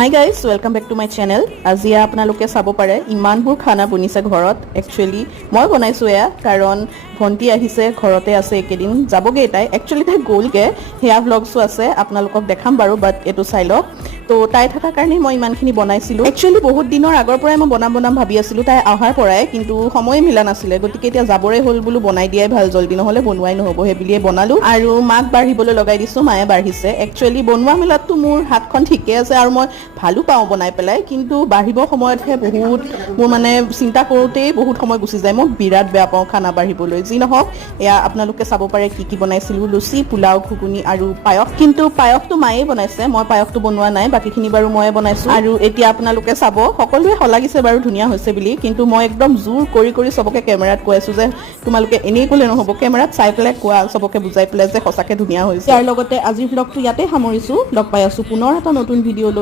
High guys, welcome back to my channel. আজি আপোনালোকে চাব পাৰে ইমানবোৰ খানা বনিছে ঘৰত। একচুৱেলি মই বনাইছোঁ এয়া, কাৰণ ভণ্টি আহিছে, ঘৰতে আছে এইকেইদিন, যাবগৈ তাই। একচুৱেলি তাই গ'লগৈ, সেয়া ভ্লগছো আছে, আপোনালোকক দেখাম বাৰু, বাট এইটো চাই লওক। তো তাই থকাৰ কাৰণে মই ইমানখিনি বনাইছিলোঁ। একচুৱেলি বহুত দিনৰ আগৰ পৰাই মই বনাম ভাবি আছিলোঁ, তাই অহাৰ পৰাই, কিন্তু সময় মিলা নাছিলে। গতিকে এতিয়া যাবৰে হ'ল বোলো, বনাই দিয়াই ভাল, জল্দি নহ'লে বনোৱাই নহ'ব, সেই বুলিয়ে বনালোঁ। আৰু মাক বাঢ়িবলৈ লগাই দিছোঁ, মায়ে বাঢ়িছে। একচুৱেলি বনোৱা মেলাততো মোৰ হাতখন ঠিকে আছে আৰু মই ভালো পাওঁ বনাই পেলাই, কিন্তু বাঢ়িবৰ সময়তহে বহুত মোৰ মানে চিন্তা কৰোঁতেই বহুত সময় গুচি যায়। মই বিৰাট বেয়া পাওঁ খানা বাঢ়িবলৈ। যি নহওক, এয়া আপোনালোকে চাব পাৰে কি বনাইছিলোঁ: লুচি, পোলাও, ঘুগুনি আৰু পায়স। কিন্তু পায়সটো মায়েই বনাইছে, মই পায়সটো বনোৱা নাই, বাকীখিনি বাৰু ময়ে বনাইছোঁ। আৰু এতিয়া আপোনালোকে চাব, সকলোৱে শলাগিছে বাৰু ধুনীয়া হৈছে বুলি, কিন্তু মই একদম জোৰ কৰি চবকে কেমেৰাত কৈ আছোঁ যে তোমালোকে এনেই ক'লে নহ'ব, কেমেৰাত চাই পেলাই কোৱা, চবকে বুজাই পেলাই যে সঁচাকৈ ধুনীয়া হৈছে। ইয়াৰ লগতে আজিৰ ভ্লগটো ইয়াতে সামৰিছোঁ। লগ পাই আছোঁ পুনৰ এটা নতুন ভিডিঅ' লৈ।